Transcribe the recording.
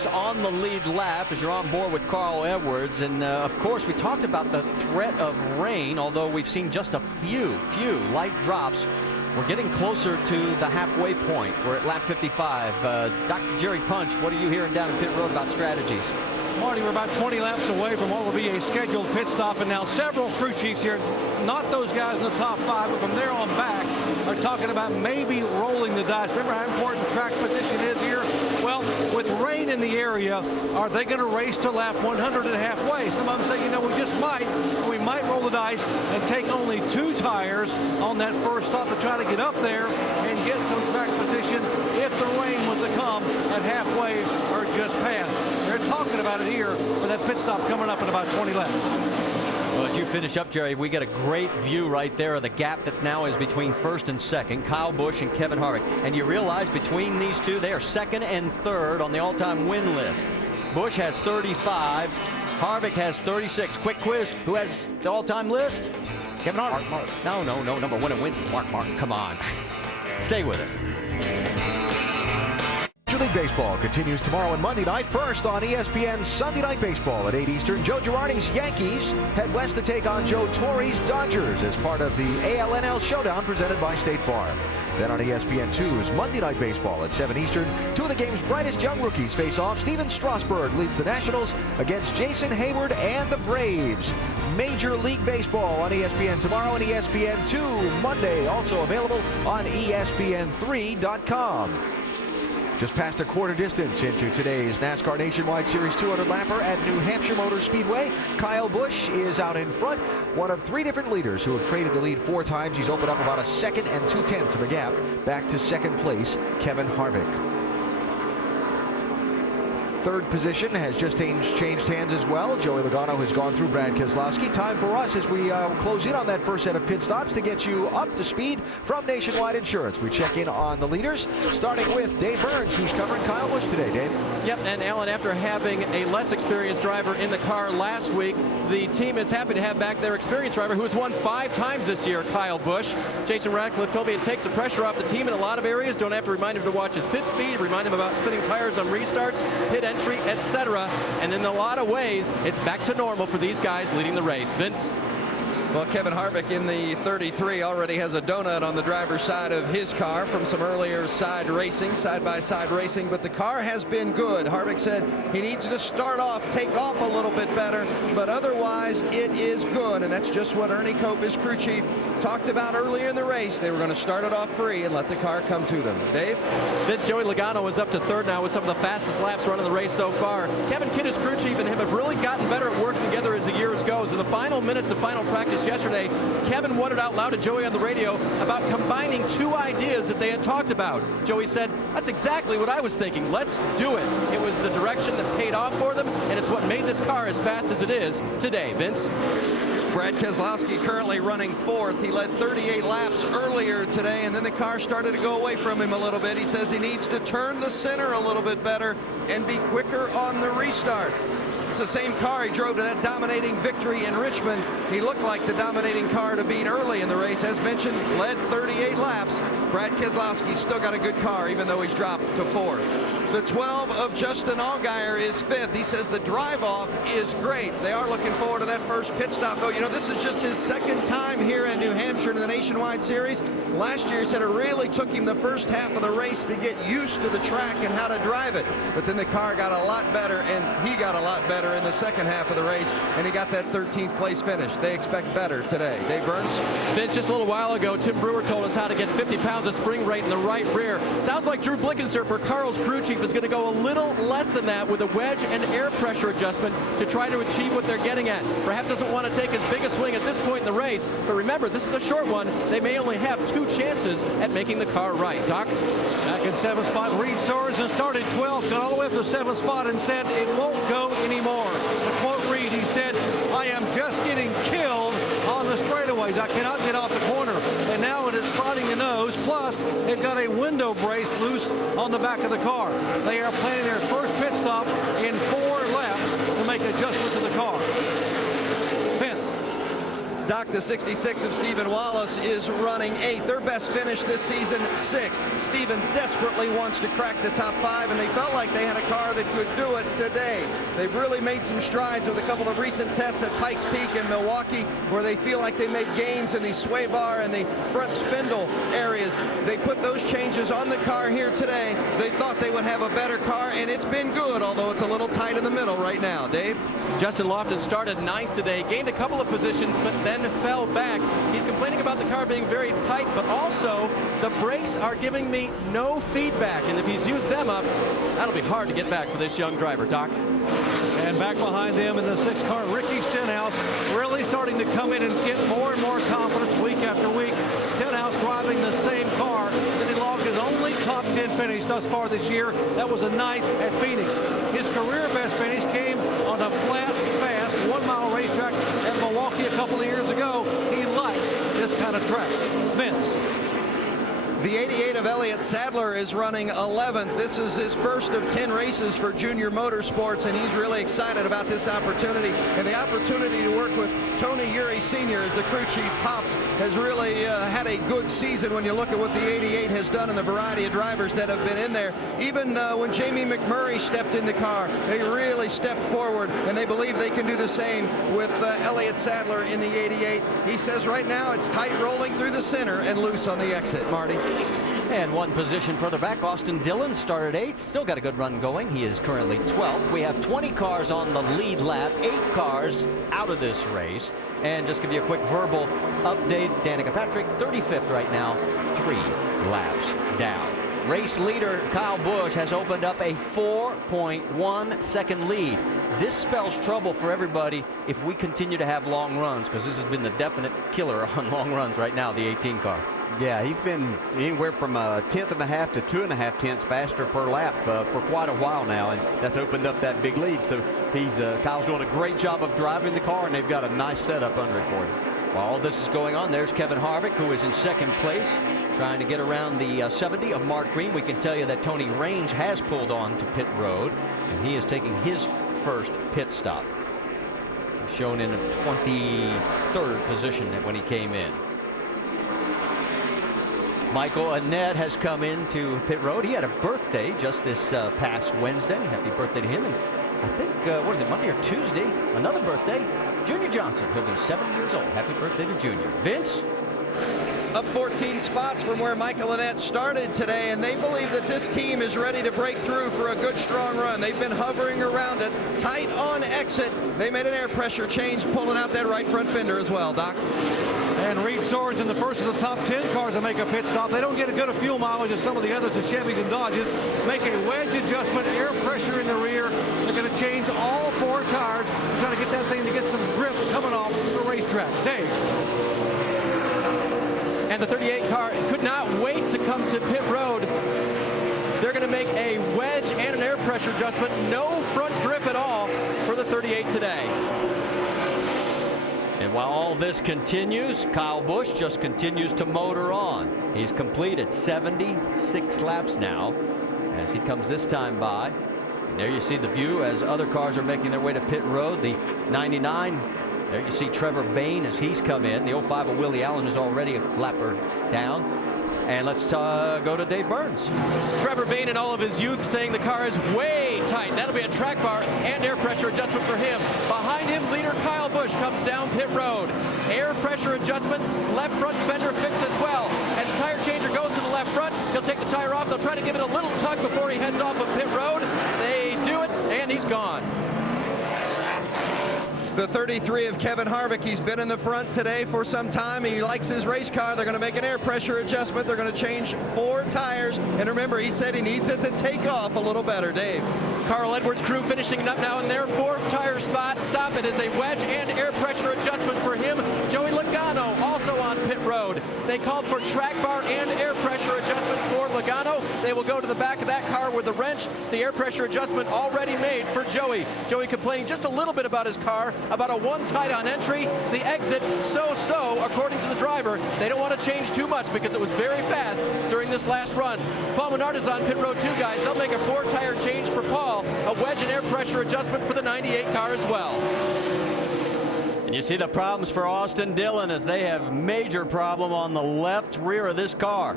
cars on the lead lap as you're on board with Carl Edwards. And of course, we talked about the threat of rain, although we've seen just a few light drops. We're getting closer to the halfway point. We're at lap 55. Dr. Jerry Punch, what are you hearing down in pit road about strategies? Marty, we're about 20 laps away from what will be a scheduled pit stop, and now several crew chiefs here, not those guys in the top 5, but from there on back, are talking about maybe rolling the dice. Remember how important track position is here? Well, with rain in the area, are they going to race to lap 100 and halfway? Some of them say, you know, we just might. We might roll the dice and take only 2 tires on that first stop to try to get up there and get some track position if the rain was to come at halfway or just past. They're talking about it here with that pit stop coming up in about 20 laps. Well, as you finish up, Jerry, we get a great view right there of the gap that now is between first and second, Kyle Busch and Kevin Harvick. And you realize between these two, they are second and third on the all-time win list. Busch has 35. Harvick has 36. Quick quiz, who has the all-time list? Kevin Harvick. Mark. No. Number 1 in wins is Mark. Come on. Stay with us. Major League Baseball continues tomorrow and Monday night. First on ESPN Sunday Night Baseball at 8 Eastern. Joe Girardi's Yankees head west to take on Joe Torre's Dodgers as part of the ALNL Showdown presented by State Farm. Then on ESPN2's Monday Night Baseball at 7 Eastern, 2 of the game's brightest young rookies face off. Steven Strasburg leads the Nationals against Jason Hayward and the Braves. Major League Baseball on ESPN tomorrow and ESPN2 Monday, also available on ESPN3.com. Just past a quarter distance into today's NASCAR Nationwide Series 200 lapper at New Hampshire Motor Speedway. Kyle Busch is out in front, one of 3 different leaders who have traded the lead 4 times. He's opened up about a second and 2/10 of a gap back to second place, Kevin Harvick. Third position has just changed hands as well. Joey Logano has gone through Brad Keselowski. Time for us as we close in on that first set of pit stops to get you up to speed from Nationwide Insurance. We check in on the leaders, starting with Dave Burns, who's covering Kyle Busch today. Dave? Yep, and Alan, after having a less experienced driver in the car last week, the team is happy to have back their experienced driver who has won 5 times this year, Kyle Busch. Jason Ratcliffe told me it takes the pressure off the team in a lot of areas. Don't have to remind him to watch his pit speed, remind him about spinning tires on restarts, pit entry, etc. And in a lot of ways, it's back to normal for these guys leading the race. Vince? Well, Kevin Harvick in the 33 already has a donut on the driver's side of his car from some earlier side-by-side racing, but the car has been good. Harvick said he needs to take off a little bit better, but otherwise it is good, and that's just what Ernie Cope, his crew chief, talked about earlier in the race. They were going to start it off free and let the car come to them. Dave? Vince, Joey Logano is up to third now with some of the fastest laps running the race so far. Kevin Kidd, his crew chief, and him have really gotten better at working together as the years goes. In the final minutes of final practice yesterday, Kevin wanted out loud to Joey on the radio about combining 2 ideas that they had talked about. Joey said, that's exactly what I was thinking. Let's do it. It was the direction that paid off for them, and it's what made this car as fast as it is today. Vince? Brad Keselowski currently running 4th. He led 38 laps earlier today, and then the car started to go away from him a little bit. He says he needs to turn the center a little bit better and be quicker on the restart. It's the same car he drove to that dominating victory in Richmond. He looked like the dominating car to beat early in the race. As mentioned, led 38 laps. Brad Keselowski still got a good car, even though he's dropped to 4th. The 12 of Justin Allgaier is 5th. He says the drive-off is great. They are looking forward to that first pit stop, though. You know, this is just his 2nd time here at New Hampshire in the Nationwide Series. Last year, he said it really took him the first half of the race to get used to the track and how to drive it. But then the car got a lot better, and he got a lot better in the second half of the race, and he got that 13th place finish. They expect better today. Dave Burns? Vince, just a little while ago, Tim Brewer told us how to get 50 pounds of spring rate in the right rear. Sounds like Drew Blickensurfer, Carl's crew chief, is going to go a little less than that with a wedge and air pressure adjustment to try to achieve what they're getting at. Perhaps doesn't want to take as big a swing at this point in the race, but remember, this is a short one. They may only have 2 chances at making the car right. Doc? Back in 7th spot, Reed Sorensen started 12th, got all the way up to 7th spot and said it won't go anymore. To quote Reed, he said, I am just getting killed on the straightaways. I cannot get off the corner. And now it is sliding the nose. Plus, it got a window brace loose on the back of the car. They are planning their first pit stop in 4 laps to make adjustments to the car. Vince? Doc, the 66 of Stephen Wallace is running 8th. Their best finish this season, 6th. Stephen desperately wants to crack the top 5, and they felt like they had a car that could do it today. They've really made some strides with a couple of recent tests at Pikes Peak and Milwaukee, where they feel like they made gains in the sway bar and the front spindle areas. They put those changes on the car here today. They thought they would have a better car, and it's been good, although it's a little tight in the middle right now. Dave? Justin Lofton started 9th today, gained a couple of positions, but then fell back. He's complaining about the car being very tight, but also the brakes are giving me no feedback, and if he's used them up, that'll be hard to get back for this young driver. Doc? And back behind them in the 6th car, Ricky Stenhouse really starting to come in and get more and more confidence week after week. Stenhouse driving the same car that he logged his only top 10 finish thus far this year. That was a 9th at Phoenix. His career best finish came on a flat, fast, 1-mile racetrack at Milwaukee a couple of years ago. He likes this kind of track. Vince. The 88 of Elliott Sadler is running 11th. This is his first of 10 races for Junior Motorsports, and he's really excited about this opportunity. And the opportunity to work with Tony Uri Sr. as the crew chief. Pops has really had a good season when you look at what the 88 has done and the variety of drivers that have been in there. Even when Jamie McMurray stepped in the car, they really stepped forward, and they believe they can do the same with Elliott Sadler in the 88. He says right now it's tight rolling through the center and loose on the exit. Marty? And one position further back, Austin Dillon started 8th. Still got a good run going. He is currently 12th. We have 20 cars on the lead lap, 8 cars out of this race. And just give you a quick verbal update. Danica Patrick, 35th right now, 3 laps down. Race leader Kyle Busch has opened up a 4.1 second lead. This spells trouble for everybody if we continue to have long runs, because this has been the definite killer on long runs right now, the 18 car. Yeah, he's been anywhere from a 1/10.5 to 2.5 tenths faster per lap for quite a while now, and that's opened up that big lead. So Kyle's doing a great job of driving the car, and they've got a nice setup under it for him. While all this is going on, there's Kevin Harvick, who is in 2nd place, trying to get around the 70 of Mark Green. We can tell you that Tony Range has pulled on to pit road, and he is taking his first pit stop. He's shown in a 23rd position when he came in. Michael Annett has come into pit road. He had a birthday just this past Wednesday. Happy birthday to him. And I think, what is it, Monday or Tuesday? Another birthday. Junior Johnson, he'll be 70 years old. Happy birthday to Junior. Vince? Up 14 spots from where Michael Annett started today, and they believe that this team is ready to break through for a good, strong run. They've been hovering around it. Tight on exit. They made an air pressure change, pulling out that right front fender as well, Doc. And Reed Swords in the first of the top 10 cars to make a pit stop. They don't get a good fuel mileage as some of the others, the Chevys and Dodges. Make a wedge adjustment, air pressure in the rear. They're going to change all 4 tires, trying to get that thing to get some grip coming off the racetrack. Dave. And the 38 car could not wait to come to pit road. They're going to make a wedge and an air pressure adjustment. No front grip at all for the 38 today. And while all this continues, Kyle Busch just continues to motor on. He's completed 76 laps now as he comes this time by. And there you see the view as other cars are making their way to pit road. The 99, there you see Trevor Bayne as he's come in. The 05 of Willie Allen is already a lapper down. And let's go to Dave Burns. Trevor Bayne in all of his youth saying the car is way tight. That'll be a track bar and air pressure adjustment for him. Behind him, leader Kyle Busch comes down pit road. Air pressure adjustment, left front fender fix as well. As tire changer goes to the left front, he'll take the tire off. They'll try to give it a little tug before he heads off of pit road. They do it, and he's gone. The 33 of Kevin Harvick, he's been in the front today for some time. He likes his race car. They're going to make an air pressure adjustment. They're going to change 4 tires. And remember, he said he needs it to take off a little better. Dave. Carl Edwards' crew finishing up now in their 4th tire spot. Stop. It is a wedge and air pressure adjustment for him. Joey Logano also on pit road. They called for track bar and air pressure adjustment for Logano. They will go to the back of that car with the wrench. The air pressure adjustment already made for Joey. Joey complaining just a little bit about his car, about a 1 tight on entry. The exit, so-so, according to the driver. They don't want to change too much because it was very fast during this last run. Paul Menard is on pit road too, guys. They'll make a 4 tire change for Paul. A wedge and air pressure adjustment for the 98 car as well. And you see the problems for Austin Dillon as they have major problem on the left rear of this car.